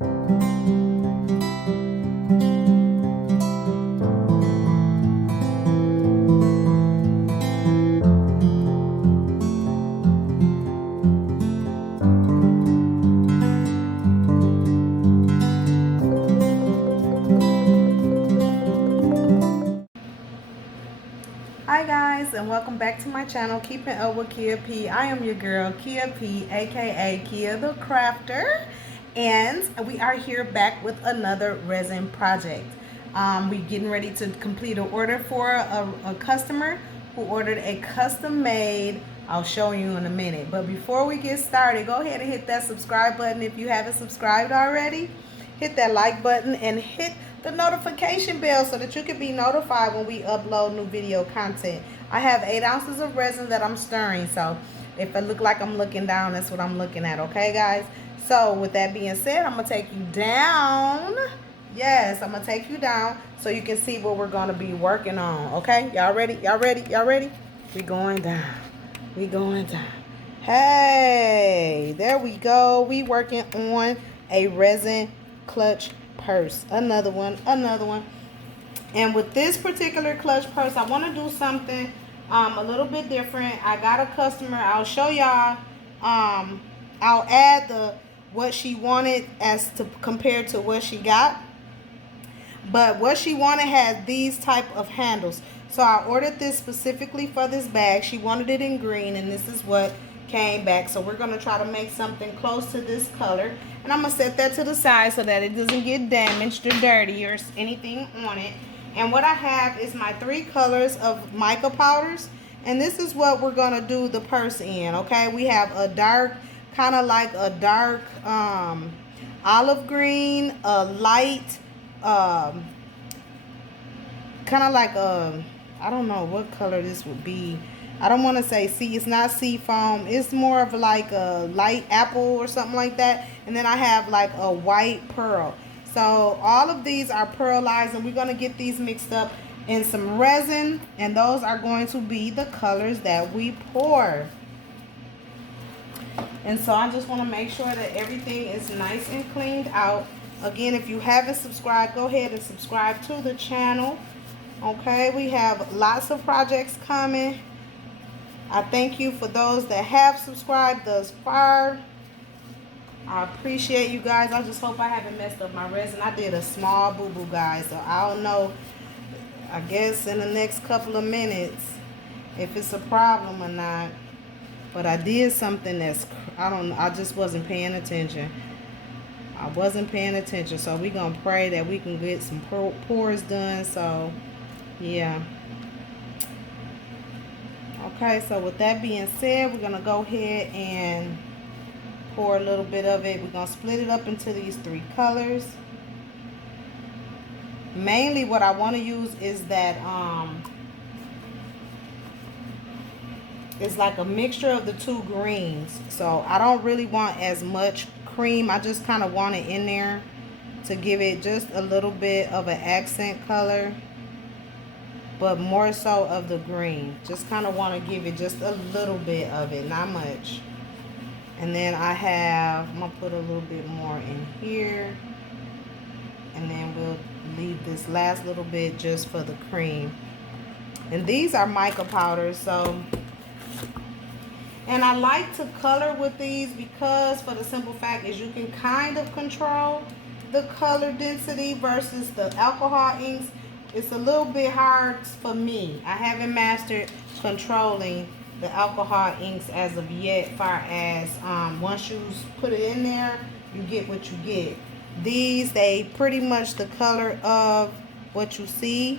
Hi guys, and welcome back to my channel, Keeping Up with Kia P. I am your girl, Kia P, aka Kia the Crafter, and we are here back with another resin project. We're getting ready to complete an order for a customer who ordered a custom made. I'll show you in a minute, but before we get started, go ahead and hit that subscribe button if you haven't subscribed already. Hit that like button and hit the notification bell so that you can be notified when we upload new video content. I have 8 ounces of resin that I'm stirring, so if it look like I'm looking down, that's what I'm looking at, okay guys? So with that being said, I'm gonna take you down. Yes, I'm gonna take you down so you can see what we're gonna be working on, okay? Y'all ready? Y'all ready? Y'all ready? We going down. We going down. Hey, there we go. We working on a resin clutch purse. Another one. And with this particular clutch purse, I want to do something a little bit different. I got a customer. I'll show y'all. I'll add the what she wanted as to compared to what she got. But what she wanted had these type of handles. So I ordered this specifically for this bag. She wanted it in green, and this is what came back. So we're going to try to make something close to this color. And I'm going to set that to the side so that it doesn't get damaged or dirty or anything on it. And what I have is my 3 colors of mica powders. And this is what we're going to do the purse in, okay? We have a dark, kind of like a dark olive green, a light, kind of like a, I don't know what color this would be. I don't want to say it's not sea foam. It's more of like a light apple or something like that. And then I have like a white pearl. So all of these are pearlized, and we're going to get these mixed up in some resin, and those are going to be the colors that we pour. And so I just want to make sure that everything is nice and cleaned out. Again, if you haven't subscribed, go ahead and subscribe to the channel. Okay, we have lots of projects coming. I thank you for those that have subscribed thus far. I appreciate you guys. I just hope I haven't messed up my resin. I did a small boo-boo, guys, so I don't know. I guess in the next couple of minutes if it's a problem or not. But I did something that's, I don't know, I just wasn't paying attention. I wasn't paying attention, so we're going to pray that we can get some pours done. So, yeah. Okay, so with that being said, we're going to go ahead and pour a little bit of it. We're going to split it up into these 3 colors. Mainly what I want to use is that, it's like a mixture of the 2 greens. So I don't really want as much cream. I just kind of want it in there to give it just a little bit of an accent color, but more so of the green. Just kind of want to give it just a little bit of it, not much. And then I'm gonna put a little bit more in here, and then we'll leave this last little bit just for the cream. And these are mica powders, so, and I like to color with these because for the simple fact is you can kind of control the color density versus the alcohol inks. It's a little bit hard for me. I haven't mastered controlling the alcohol inks as of yet, far as once you put it in there, you get what you get. These, they pretty much the color of what you see.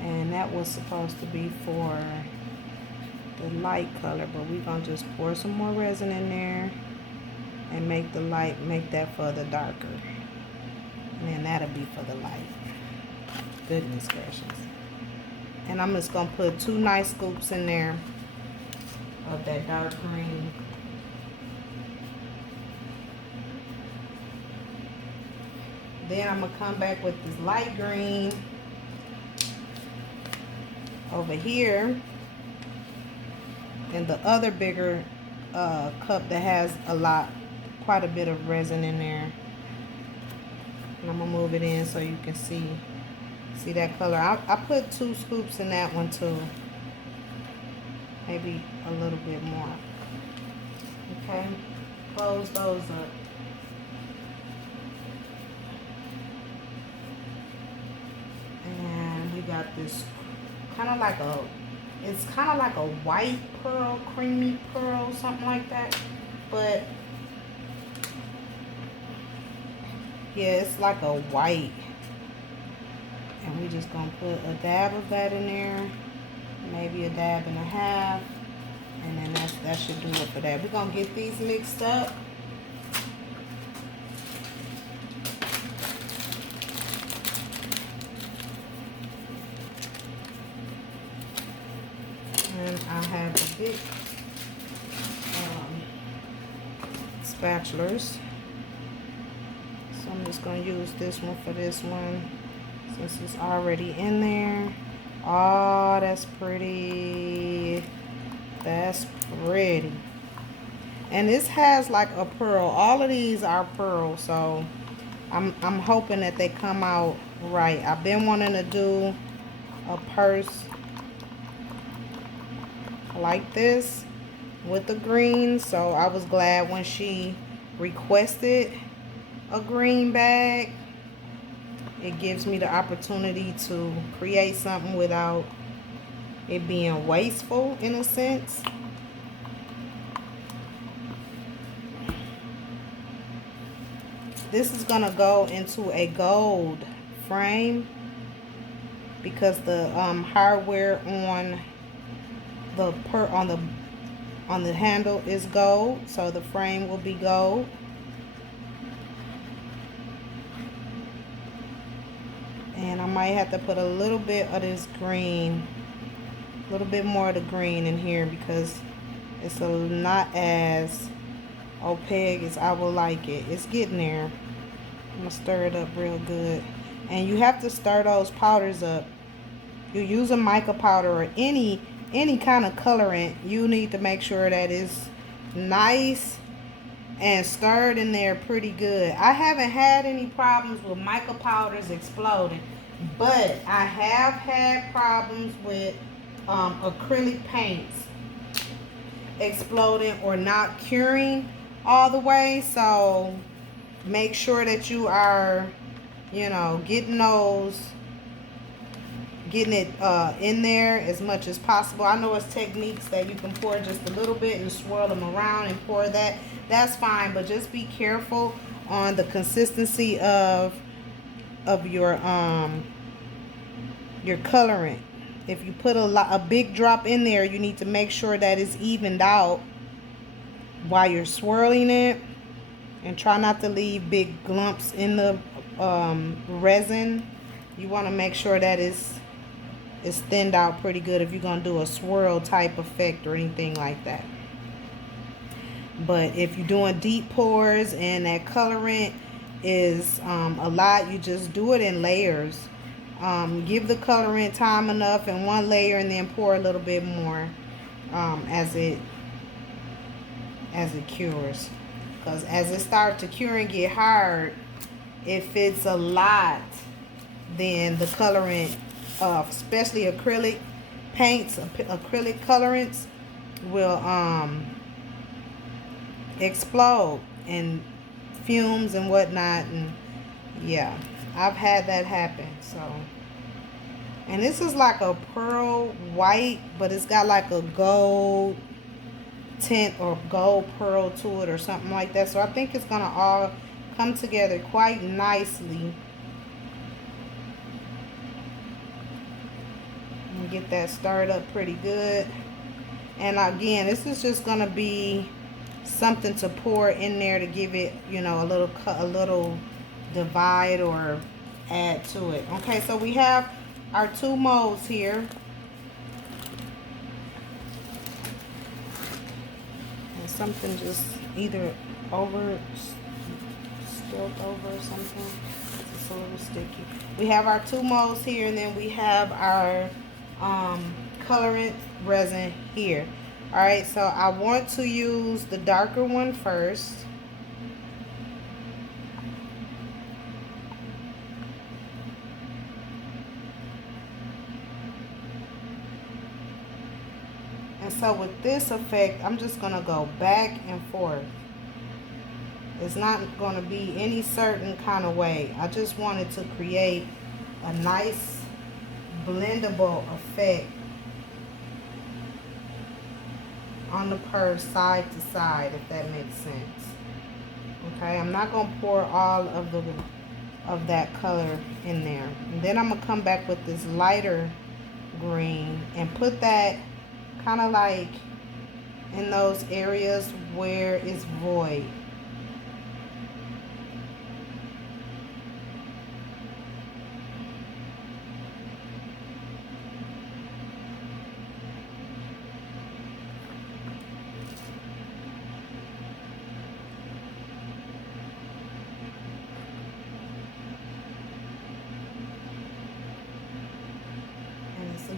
And that was supposed to be for the light color, but we're gonna just pour some more resin in there and make the light, make that for the darker, and then that'll be for the light. Goodness gracious. And I'm just gonna put 2 nice scoops in there of that dark green. Then I'm gonna come back with this light green over here. and the other bigger cup that has quite a bit of resin in there. And I'm gonna move it in so you can see that color. I put 2 scoops in that one too, maybe a little bit more. Okay, close those up. And we got this it's kind of like a white pearl, creamy pearl, something like that. But yeah, it's like a white. And we just gonna put a dab of that in there, maybe a dab and a half, and then that should do it for that. We're gonna get these mixed up. And I have the big spatulas, so I'm just gonna use this one for this one since it's already in there. Oh, that's pretty. That's pretty. And this has like a pearl. All of these are pearl, so I'm hoping that they come out right. I've been wanting to do a purse like this with the green, so I was glad when she requested a green bag. It gives me the opportunity to create something without it being wasteful in a sense. This is gonna go into a gold frame because the hardware on the handle is gold, so the frame will be gold. And I might have to put a little bit of this green, a little bit more of the green in here because it's not as opaque as I would like it. It's getting there. I'm gonna stir it up real good. And you have to stir those powders up. You use a mica powder or any kind of colorant, you need to make sure that it's nice and stirred in there pretty good. I haven't had any problems with mica powders exploding, but I have had problems with acrylic paints exploding or not curing all the way. So make sure that you are, getting it in there as much as possible. I know it's techniques that you can pour just a little bit and swirl them around and pour that. That's fine, but just be careful on the consistency of your colorant. If you put a big drop in there, you need to make sure that it's evened out while you're swirling it, and try not to leave big glumps in the resin. You want to make sure that it's thinned out pretty good if you're going to do a swirl type effect or anything like that. But if you're doing deep pours and that colorant is a lot, you just do it in layers. Give the colorant time enough in one layer and then pour a little bit more as it cures. Because as it starts to cure and get hard, if it's a lot, then the colorant, especially acrylic paints, acrylic colorants, will explode and fumes and whatnot. And yeah, I've had that happen. So, and this is like a pearl white, but it's got like a gold tint or gold pearl to it or something like that. So I think it's gonna all come together quite nicely. And get that stirred up pretty good. And again, this is just gonna be something to pour in there to give it, a little divide or add to it. Okay, so we have our 2 molds here. And something just either spilled over or something. It's a little sticky. We have our 2 molds here, and then we have our colorant resin here. All right, so I want to use the darker one first. And so with this effect, I'm just gonna go back and forth. It's not gonna be any certain kind of way. I just wanted to create a nice blendable effect on the purse side to side, if that makes sense. Okay, I'm not gonna pour all of that color in there. And then I'm gonna come back with this lighter green and put that kind of like in those areas where it's void.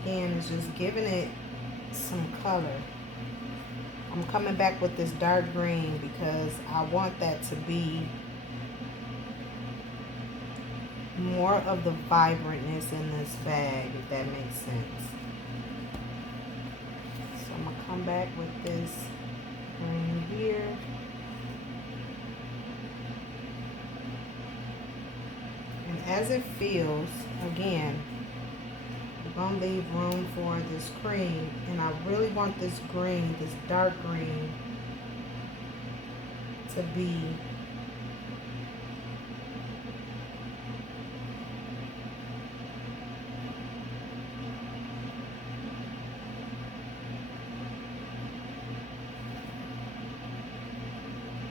Again, is just giving it some color. I'm coming back with this dark green because I want that to be more of the vibrantness in this bag, if that makes sense. So I'm gonna come back with this green here. And as it feels, again, gonna leave room for this cream, and I really want this green, this dark green, to be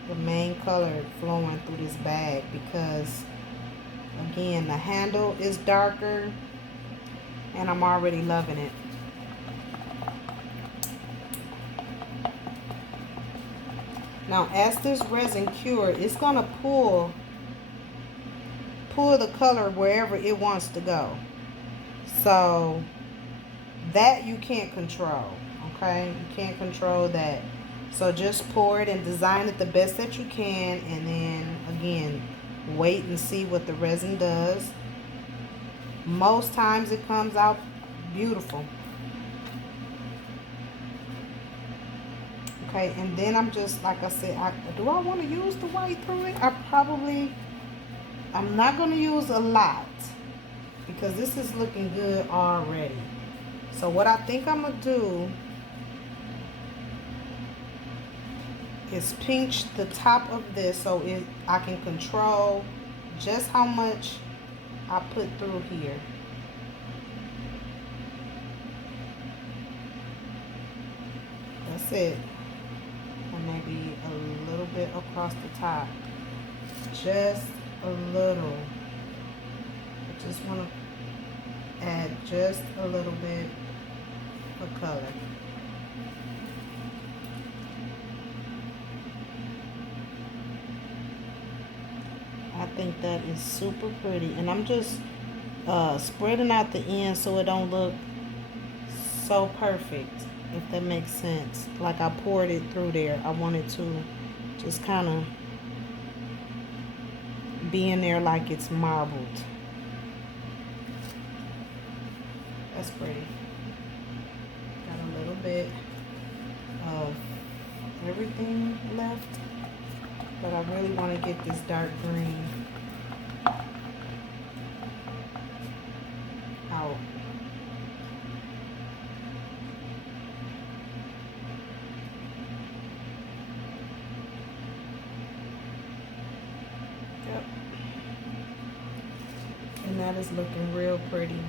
the main color flowing through this bag, because again, the handle is darker and I'm already loving it. Now, as this resin cures, it's gonna pull the color wherever it wants to go. So that you can't control, okay? You can't control that. So just pour it and design it the best that you can, and then again, wait and see what the resin does. Most times it comes out beautiful. Okay, and then I'm just, like I said, do I want to use the white through it? I'm not going to use a lot because this is looking good already. So what I think I'm going to do is pinch the top of this so I can control just how much I put through here. That's it. And maybe a little bit across the top. Just a little. I just want to add just a little bit of color. I think that is super pretty, and I'm just spreading out the end so it don't look so perfect, if that makes sense. Like I poured it through there. I wanted to just kind of be in there like it's marbled. That's pretty. Got a little bit of everything left. But I really want to get this dark green out. Yep. And that is looking real pretty.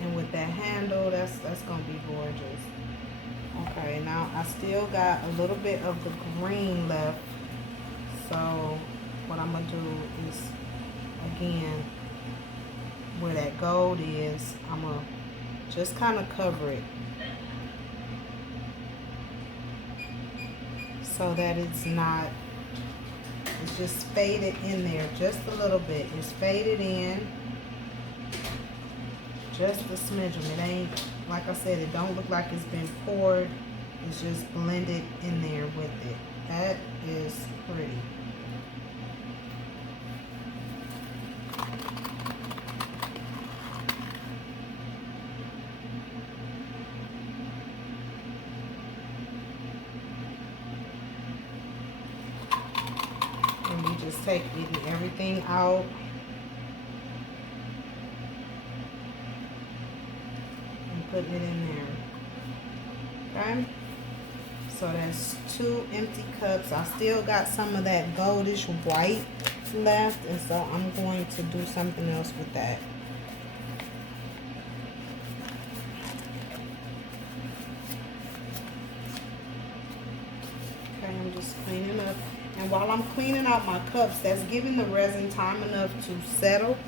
And with that handle, that's going to be gorgeous. Okay, now I still got a little bit of the green left. So what I'm going to do is, again, where that gold is, I'm going to just kind of cover it so that it's just faded in there just a little bit. It's faded in just a smidgen. It ain't like I said, it don't look like it's been poured. It's just blended in there with it. That is pretty. And we just take everything out. And put it in there. Okay? So that's 2 empty cups. I still got some of that goldish white left, and so I'm going to do something else with that. Okay, I'm just cleaning up. And while I'm cleaning out my cups, that's giving the resin time enough to settle.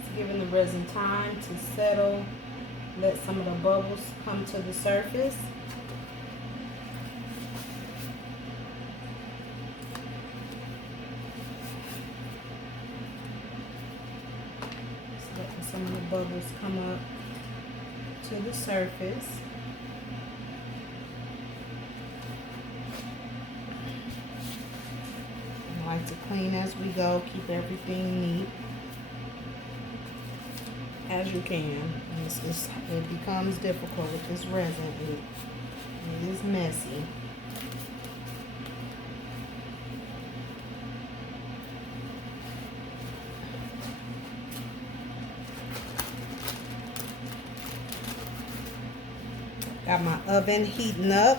It's giving the resin time to settle. Let some of the bubbles come to the surface. Just letting some of the bubbles come up to the surface. I like to clean as we go, keep everything neat as you can. It becomes difficult with this resin. It is messy. Got my oven heating up.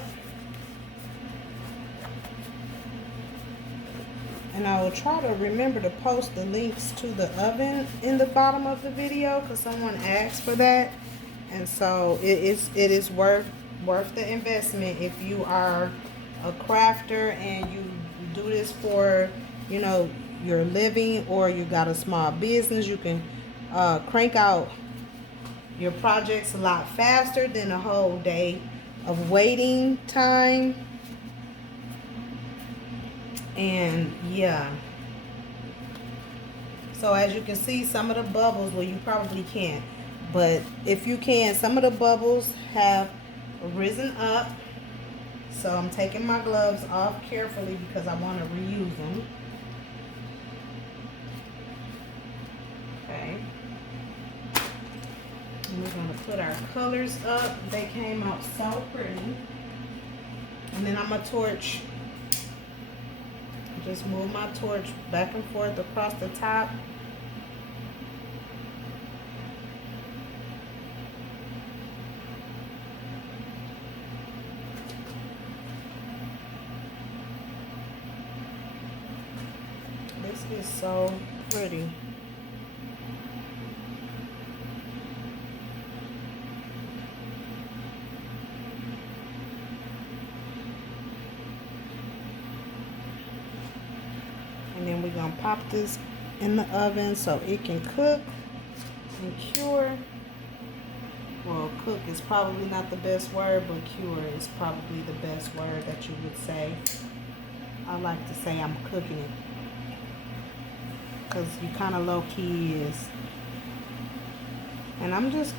And I will try to remember to post the links to the oven in the bottom of the video, because someone asked for that. And so it is worth the investment if you are a crafter and you do this for, you know, your living, or you got a small business. You can crank out your projects a lot faster than a whole day of waiting time. And yeah, so as you can see, some of the bubbles, well, you probably can't, but if you can, some of the bubbles have risen up. So I'm taking my gloves off carefully because I want to reuse them. Okay, and we're going to put our colors up. They came out so pretty. And then I'm going to torch. Just move my torch back and forth across the top. This is so pretty. And then we're going to pop this in the oven so it can cook and cure. Well, cook is probably not the best word, but cure is probably the best word that you would say. I like to say I'm cooking it, because you kind of low-key is. And I'm just,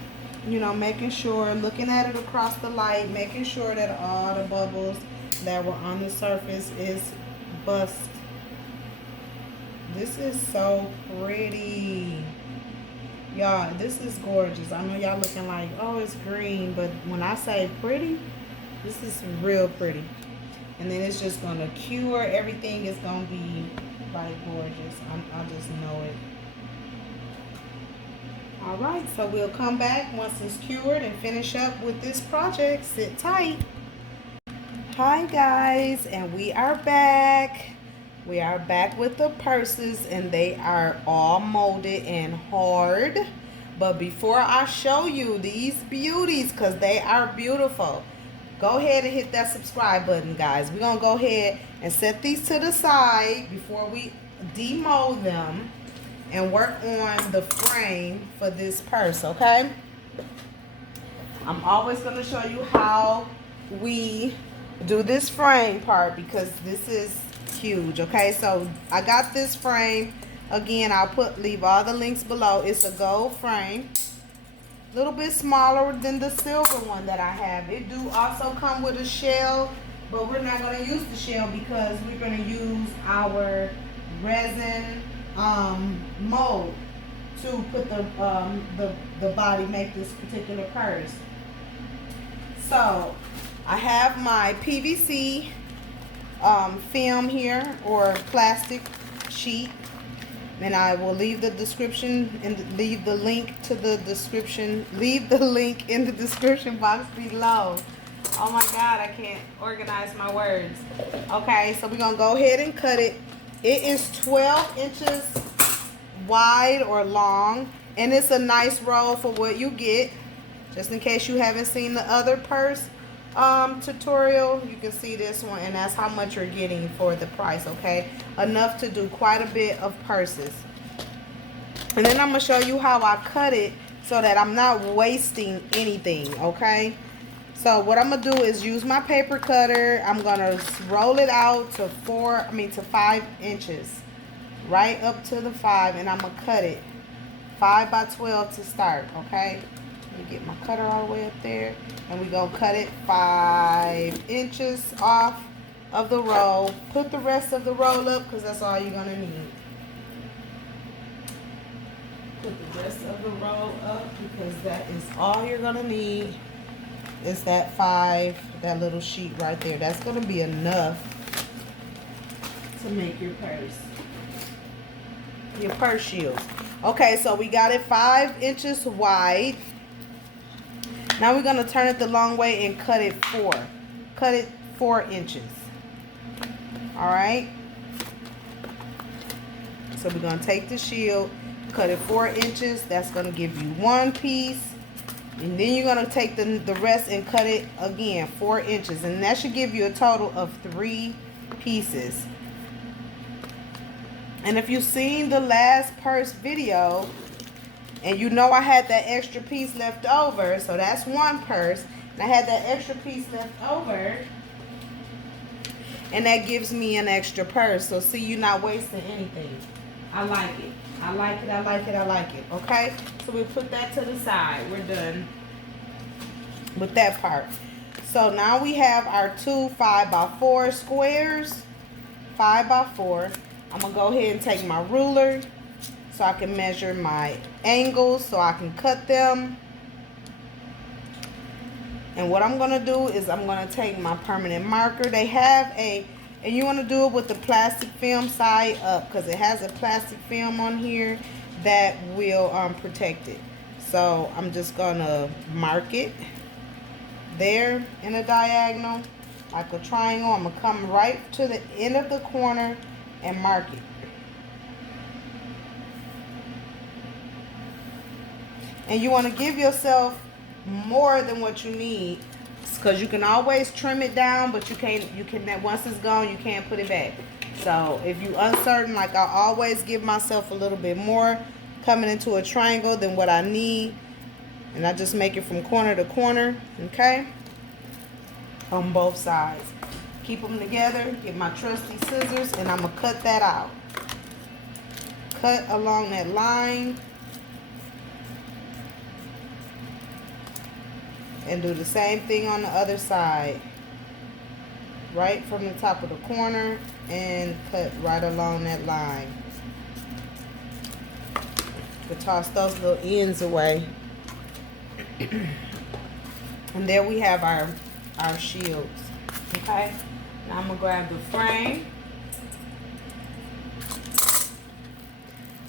you know, making sure, looking at it across the light, making sure that all the bubbles that were on the surface is bust. This is so pretty. Y'all, this is gorgeous. I know y'all looking like, oh, it's green, but when I say pretty, this is real pretty. And then it's just going to cure. Everything is going to be like gorgeous. I just know it. All right, so we'll come back once it's cured and finish up with this project. Sit tight. Hi guys, and we are back. We are back with the purses, and they are all molded and hard. But before I show you these beauties, because they are beautiful, go ahead and hit that subscribe button, guys. We're going to go ahead and set these to the side before we demold them and work on the frame for this purse, okay? I'm always going to show you how we do this frame part, because this is huge. Okay, so I got this frame Again, I'll leave all the links below. It's a gold frame. A little bit smaller than the silver one that I have. It do also come with a shell, but we're not going to use the shell because we're going to use our resin mold to put the body, make this particular purse. So I have my PVC film here, or plastic sheet, and I will leave the description and leave the link to the description. Leave the link in the description box below. Oh my God, I can't organize my words. Okay, so we're gonna go ahead and cut it. It is 12 inches wide or long, and it's a nice roll for what you get. Just in case you haven't seen the other purse tutorial, you can see this one, and that's how much you're getting for the price. Okay, enough to do quite a bit of purses. And then I'm gonna show you how I cut it so that I'm not wasting anything. Okay, so what I'm gonna do is use my paper cutter. I'm gonna roll it out to 5 inches, right up to the 5, and I'm gonna cut it 5 by 12 to start. Okay, let me get my cutter all the way up there, and we're gonna cut it 5 inches off of the roll. Put the rest of the roll up because that's all you're gonna need. Put the rest of the roll up because that is all you're gonna need. Is that 5, that little sheet right there. That's gonna be enough to make your purse shield. Okay, so we got it 5 inches wide. Now we're gonna turn it the long way and cut it 4 inches. All right, so we're gonna take the shield, cut it 4 inches. That's gonna give you 1 piece, and then you're gonna take the rest and cut it again 4 inches, and that should give you a total of 3 pieces. And if you've seen the last purse video, and you know I had that extra piece left over, so that's 1 purse, and I had that extra piece left over, and that gives me an extra purse. So see, you're not wasting anything. I like it. I like it, I like it, I like it. Okay, so we put that to the side. We're done with that part. So now we have our 2 5x4 squares, 5x4. I'm gonna go ahead and take my ruler so I can measure my angles so I can cut them. And what I'm gonna do is I'm gonna take my permanent marker. They have and you wanna do it with the plastic film side up because it has a plastic film on here that will protect it. So I'm just gonna mark it there in a diagonal like a triangle. I'm gonna come right to the end of the corner and mark it. And you want to give yourself more than what you need, because you can always trim it down, but you can once it's gone, you can't put it back. So if you're uncertain, like I always give myself a little bit more coming into a triangle than what I need, and I just make it from corner to corner. Okay, on both sides. Keep them together, get my trusty scissors, and I'm going to cut that out. Cut along that line. And do the same thing on the other side. Right from the top of the corner and cut right along that line. To toss those little ends away. And there we have our shields. Okay? Now I'm going to grab the frame.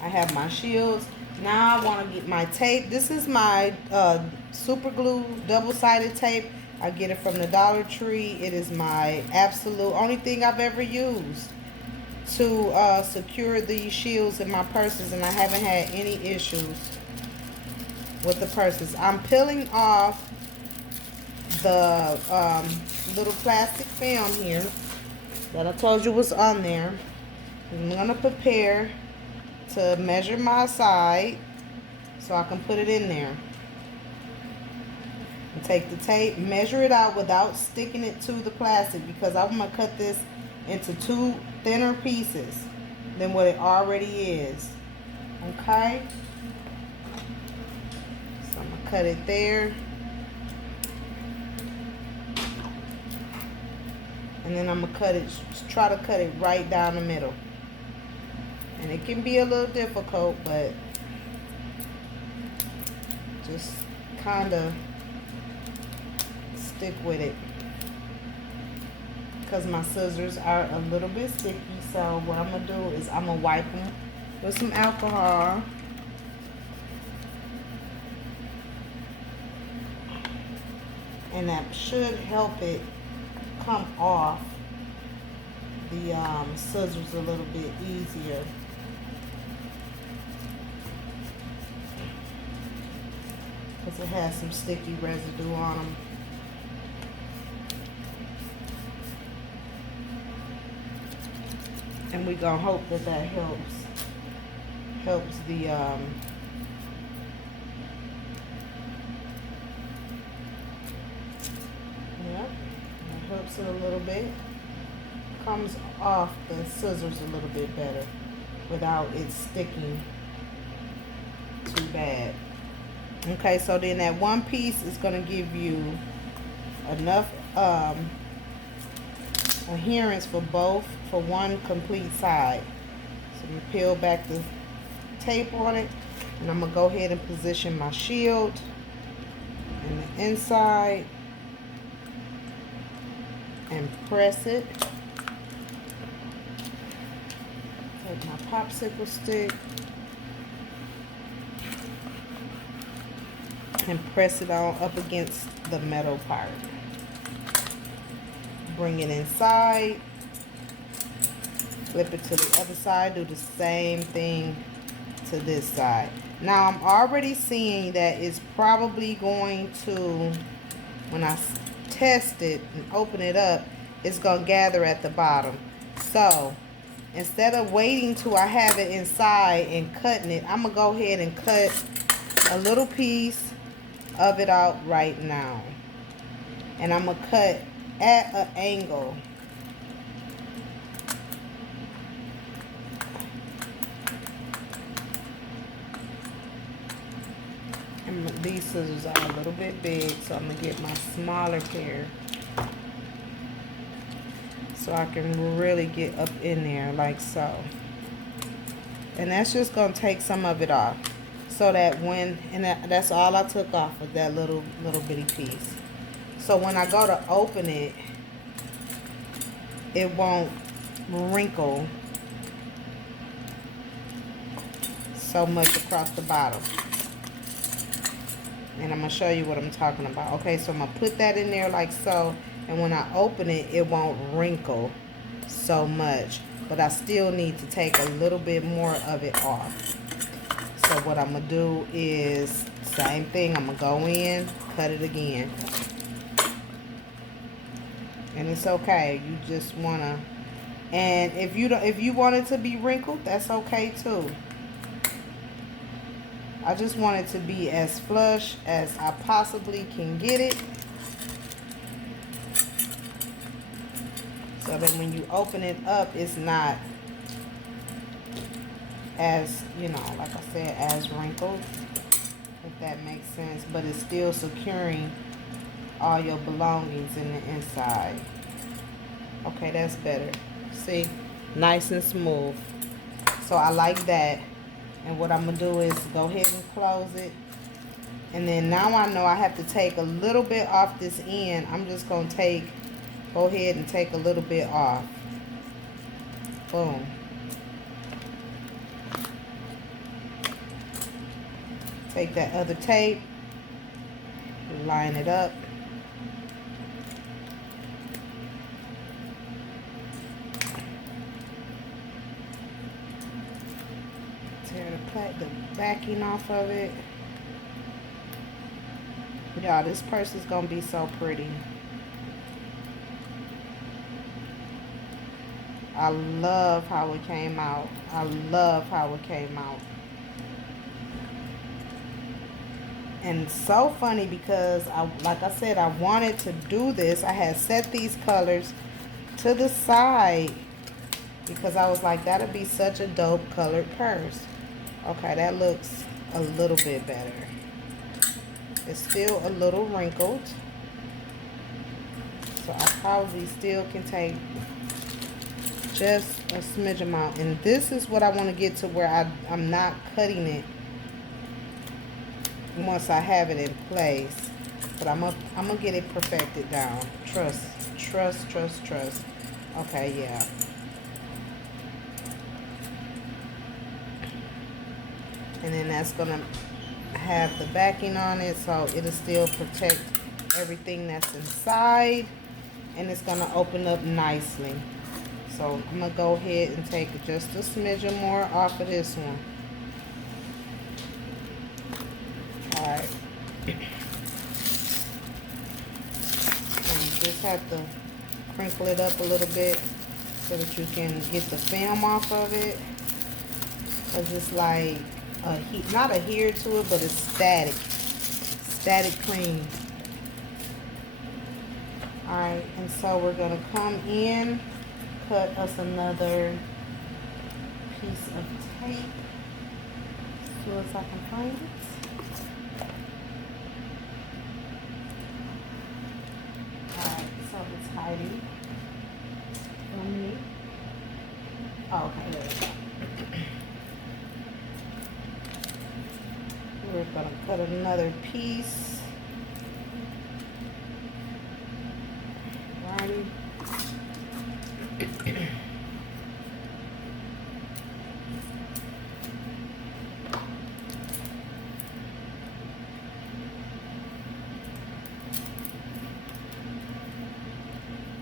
I have my shields. Now I want to get my tape. This is my super glue double-sided tape. I get it from the Dollar Tree. It is my absolute only thing I've ever used to secure these shields in my purses, and I haven't had any issues with the purses. I'm peeling off the little plastic film here that I told you was on there. I'm going to prepare to measure my side so I can put it in there. And take the tape, measure it out without sticking it to the plastic, because I'm going to cut this into 2 thinner pieces than what it already is. Okay? So I'm gonna cut it there. And then I'm gonna cut it, try to cut it right down the middle. And it can be a little difficult, but just kind of stick with it. Because my scissors are a little bit sticky, so what I'm gonna do is I'm gonna wipe them with some alcohol. And that should help it come off the scissors a little bit easier. Because it has some sticky residue on them. And we're gonna hope that that helps the yep, it helps it a little bit. Comes off the scissors a little bit better without it sticking too bad. Okay, so then that one piece is gonna give you enough adherence for one complete side. So I'm gonna peel back the tape on it, and I'm gonna go ahead and position my shield in the inside and press it. Take my popsicle stick and press it on up against the metal part. Bring it inside, flip it to the other side, do the same thing to this side. Now I'm already seeing that it's probably going to, when I test it and open it up, it's going to gather at the bottom. So instead of waiting till I have it inside and cutting it, I'm going to go ahead and cut a little piece of it out right now. And I'm going to cut at an angle. And these scissors are a little bit big, so I'm going to get my smaller pair so I can really get up in there like so. And that's just going to take some of it off, so that when, and that's all I took off of that little bitty piece. So when I go to open it, it won't wrinkle so much across the bottom. And I'm going to show you what I'm talking about. Okay, so I'm going to put that in there like so. And when I open it, it won't wrinkle so much. But I still need to take a little bit more of it off. So what I'm going to do is, same thing. I'm going to go in, cut it again. And it's okay. You just want to, and if you want it to be wrinkled, that's okay too. I just want it to be as flush as I possibly can get it. So that when you open it up, it's not as, you know, like I said, as wrinkled, if that makes sense. But it's still securing all your belongings in the inside. Okay, that's better. See, nice and smooth. So I like that. And what I'm gonna do is go ahead and close it. And then now I know I have to take a little bit off this end. I'm just gonna go ahead and take a little bit off. Boom. Take that other tape, line it up. Tear the backing off of it. Y'all, this purse is gonna be so pretty. I love how it came out. I love how it came out. And it's so funny because, like I said, I wanted to do this. I had set these colors to the side because I was like, that'd be such a dope colored purse. Okay, that looks a little bit better. It's still a little wrinkled, so I probably still can take just a smidge amount. And this is what I want to get to, where I'm not cutting it once I have it in place. But I'm gonna get it perfected down. Trust. Okay, yeah. And then that's gonna have the backing on it, so it'll still protect everything that's inside, and it's gonna open up nicely. So I'm gonna go ahead and take just a smidgen more off of this one. All right. And you just have to crinkle it up a little bit so that you can get the film off of it. Cause it's like not adhere to it, but it's static clean. All right, and so we're gonna come in, cut us another piece of tape as soon as I can find it. All right, so it's hiding from me. Oh, okay, there we go. We're going to cut another piece. Righty.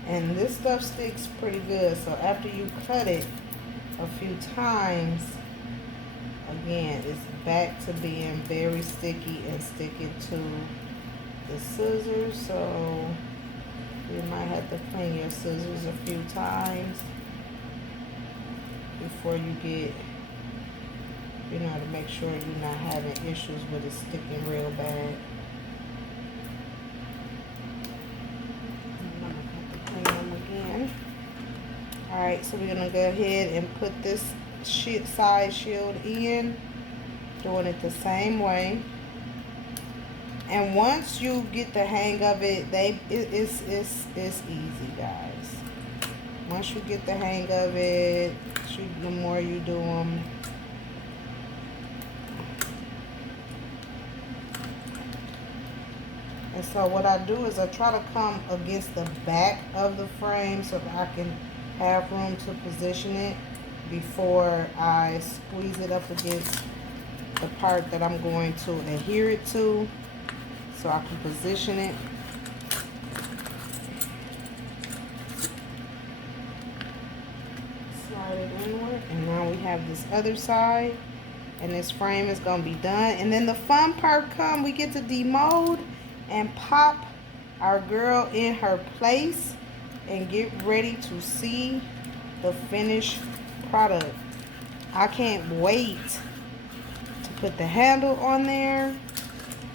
And this stuff sticks pretty good, so after you cut it a few times, again, it's back to being very sticky and sticking to the scissors. So you might have to clean your scissors a few times before you get, to make sure you're not having issues with it sticking real bad. I'm gonna have to clean them again. All right, so we're gonna go ahead and put this side shield in, doing it the same way. And once you get the hang of it, it's easy, guys. Once you get the hang of it, the more you do them, and so what I do is I try to come against the back of the frame so that I can have room to position it before I squeeze it up against the part that I'm going to adhere it to, so I can position it. Slide it inward, and now we have this other side, and this frame is going to be done. And then the fun part comes, we get to demold and pop our girl in her place and get ready to see the finished product. I can't wait to put the handle on there.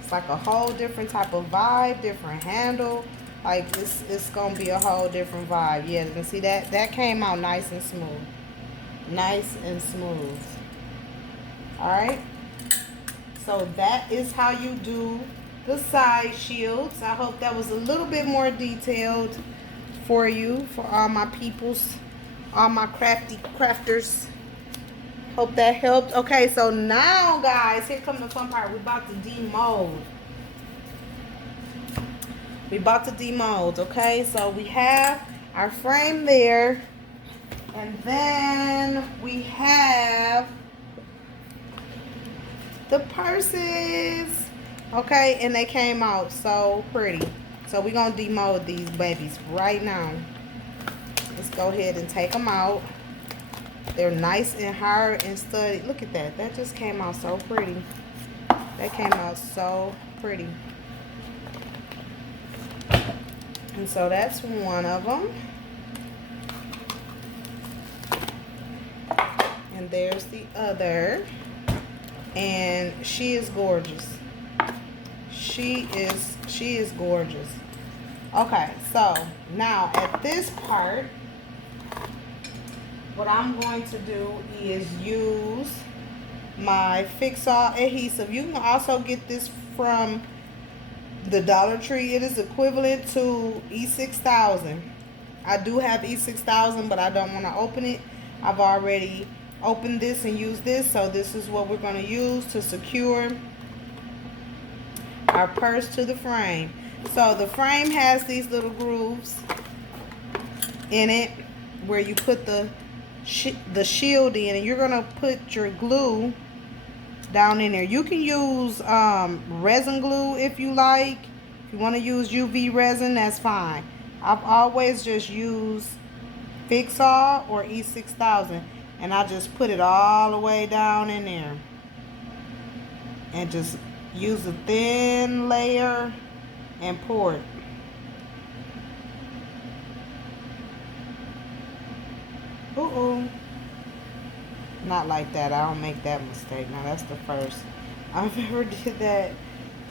It's like a whole different type of vibe, different handle. Like it's gonna be a whole different vibe. Yeah, you can see that came out nice and smooth. Nice and smooth. All right. So that is how you do the side shields. I hope that was a little bit more detailed for you, for all my peoples, all my crafters. Hope that helped. Okay, so now guys, here comes the fun part. We're about to demold. We're about to demold, okay? So we have our frame there, and then we have the purses, okay? And they came out so pretty. So we're gonna demold these babies right now. Let's go ahead and take them out. They're nice and hard and sturdy. Look at that. That just came out so pretty. That came out so pretty. And so that's one of them. And there's the other. And she is gorgeous. She is gorgeous. Okay, so now at this part, what I'm going to do is use my Fix-All adhesive. You can also get this from the Dollar Tree. It is equivalent to E6000. I do have E6000, but I don't want to open it. I've already opened this and used this, so this is what we're going to use to secure our purse to the frame. So the frame has these little grooves in it where you put the shield in, and you're going to put your glue down in there. You can use resin glue if you like. If you want to use UV resin, that's fine. I've always just used Fix-All or E6000, and I just put it all the way down in there and just use a thin layer and pour it. Not like that. I don't make that mistake. Now that's the first I've ever did that.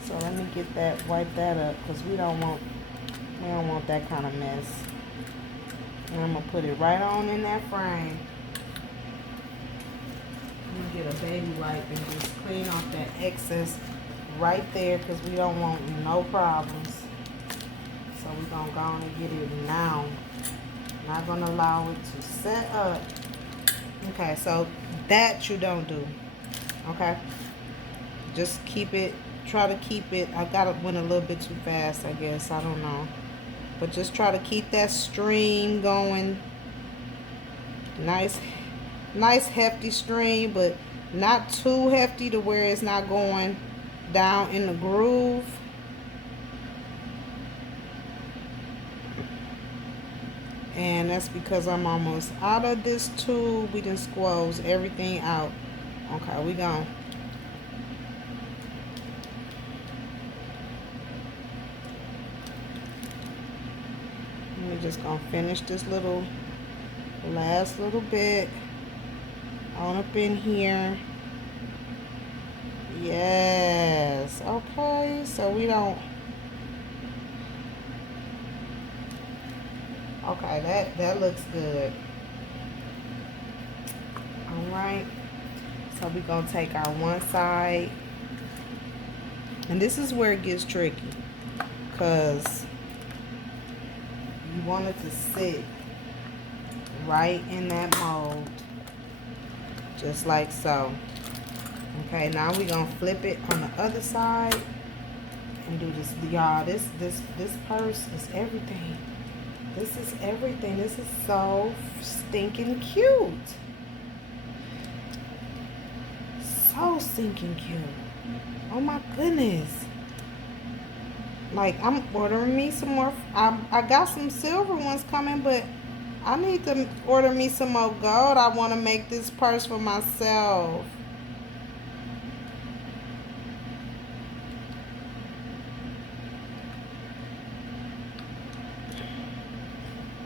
So let me get that, wipe that up, because we don't want that kind of mess. And I'm gonna put it right on in that frame. I'm gonna get a baby wipe and just clean off that excess right there, because we don't want no problems. So we're gonna go on and get it now. Not gonna allow it to set up. Okay, so that you don't do. Okay, just keep it, try to keep it. I got it went a little bit too fast, I guess, I don't know, but just try to keep that stream going. Nice hefty stream, but not too hefty to where it's not going down in the groove. And that's because I'm almost out of this tube. We done squoze everything out. Okay, we gone. We're just gonna finish this last little bit on up in here. Yes. Okay, so we don't. Okay, that looks good. Alright, so we're going to take our one side, and this is where it gets tricky, because you want it to sit right in that mold, just like so. Okay, now we're going to flip it on the other side and do this. Y'all, this purse is everything. This is everything. This is so stinking cute. So stinking cute. Oh my goodness. Like, I'm ordering me some more. I got some silver ones coming, but I need to order me some more gold. I want to make this purse for myself.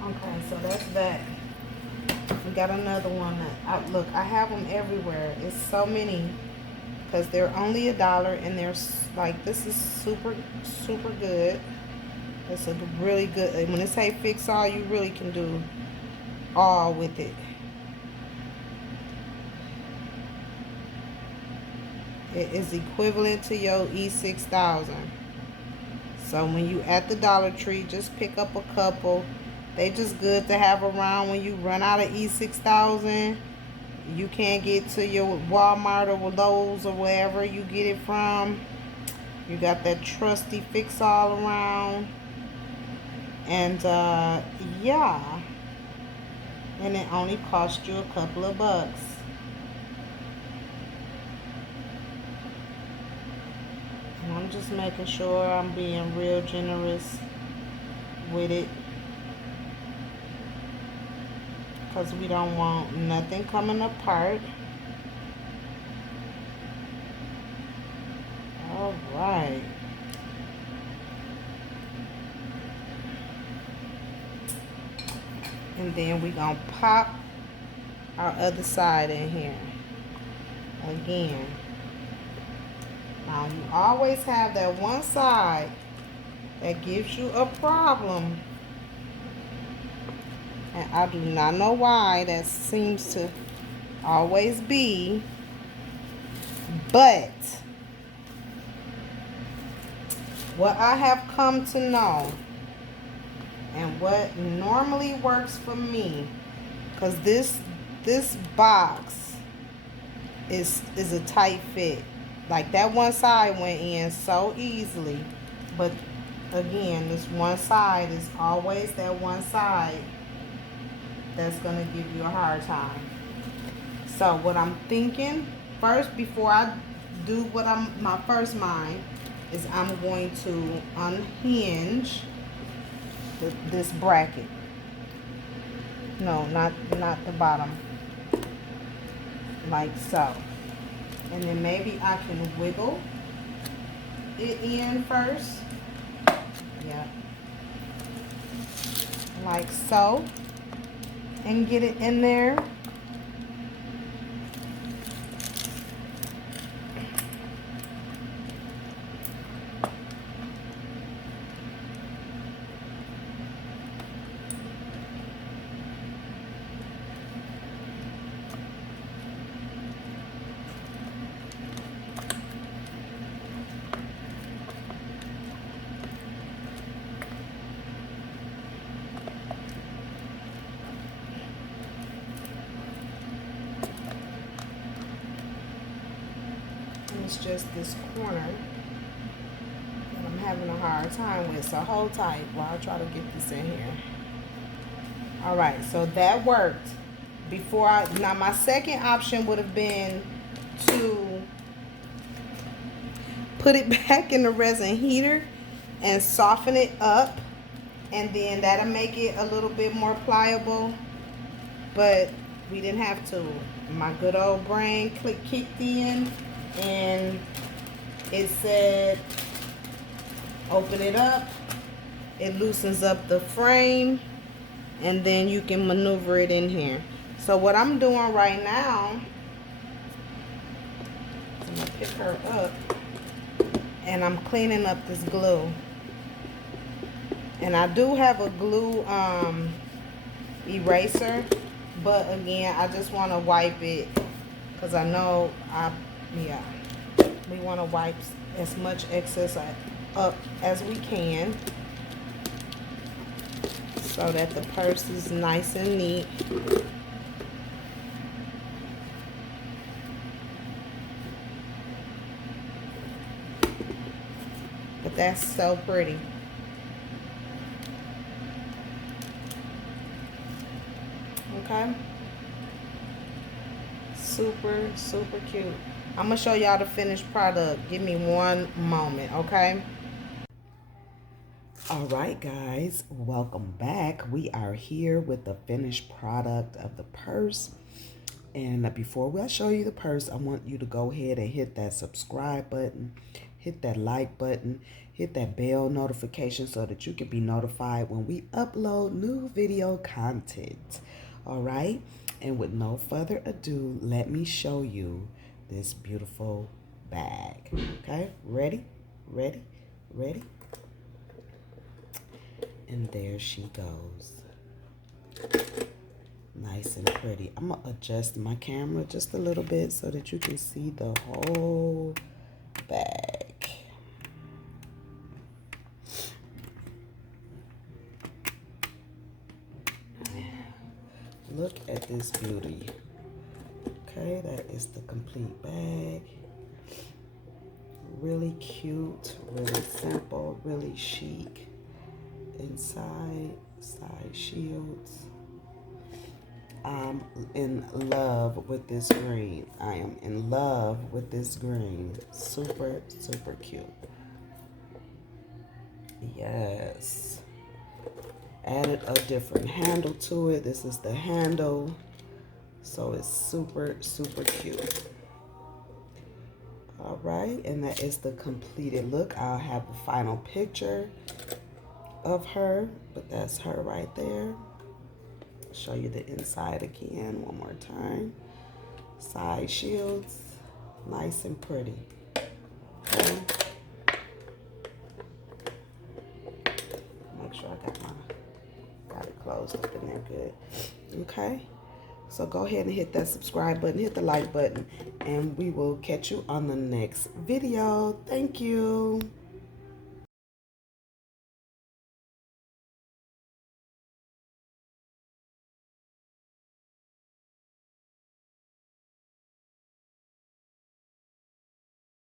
Okay, so that's that. We got another one that look, I have them everywhere. It's so many, because they're only $1, and they're like, this is super good. It's a really good. When they say Fix-All, you really can do all with it. It is equivalent to your E6000. So when you at the Dollar Tree, just pick up a couple. They just good to have around when you run out of E6000. You can't get to your Walmart or Lowe's or wherever you get it from. You got that trusty Fix-All around. And yeah. And it only cost you a couple of bucks. And I'm just making sure I'm being real generous with it, because we don't want nothing coming apart. All right. And then we're going to pop our other side in here again. Now, you always have that one side that gives you a problem. And I do not know why that seems to always be, but what I have come to know and what normally works for me, because this box is a tight fit. Like that one side went in so easily, but again, this one side is always that one side that's gonna give you a hard time. So what I'm thinking first, before I do my first mind, is I'm going to unhinge this bracket. No, not the bottom. Like so. And then maybe I can wiggle it in first. Yeah. Like so. And get it in there. It's just this corner that I'm having a hard time with, so hold tight while I try to get this in here. All right, so that worked. Now my second option would have been to put it back in the resin heater and soften it up, and then that'll make it a little bit more pliable, but we didn't have to. My good old brain kicked in, and it said open it up, it loosens up the frame, and then you can maneuver it in here. So what I'm doing right now, I'm gonna pick her up and I'm cleaning up this glue. And I do have a glue eraser, but again, I just want to wipe it because I know we want to wipe as much excess up as we can so that the purse is nice and neat. But that's so pretty. Okay, super cute. I'm gonna show y'all the finished product. Give me one moment, okay? All right, guys, welcome back. We are here with the finished product of the purse. And before I show you the purse, I want you to go ahead and hit that subscribe button, hit that like button, hit that bell notification so that you can be notified when we upload new video content. All right, and with no further ado, let me show you this beautiful bag. Okay, ready? And there she goes. Nice and pretty. I'm gonna adjust my camera just a little bit so that you can see the whole bag. Look at this beauty. Okay, that is the complete bag. Really cute, really simple, really chic. Inside, side shields. I'm in love with this green. I am in love with this green. Super cute. Yes. Added a different handle to it. This is the handle. So it's super cute. All right, and that is the completed look. I'll have a final picture of her, but that's her right there. Show you the inside again one more time. Side shields, nice and pretty. Okay. Make sure I got it close. closed up in there good. Okay. So go ahead and hit that subscribe button, hit the like button, and we will catch you on the next video. Thank you.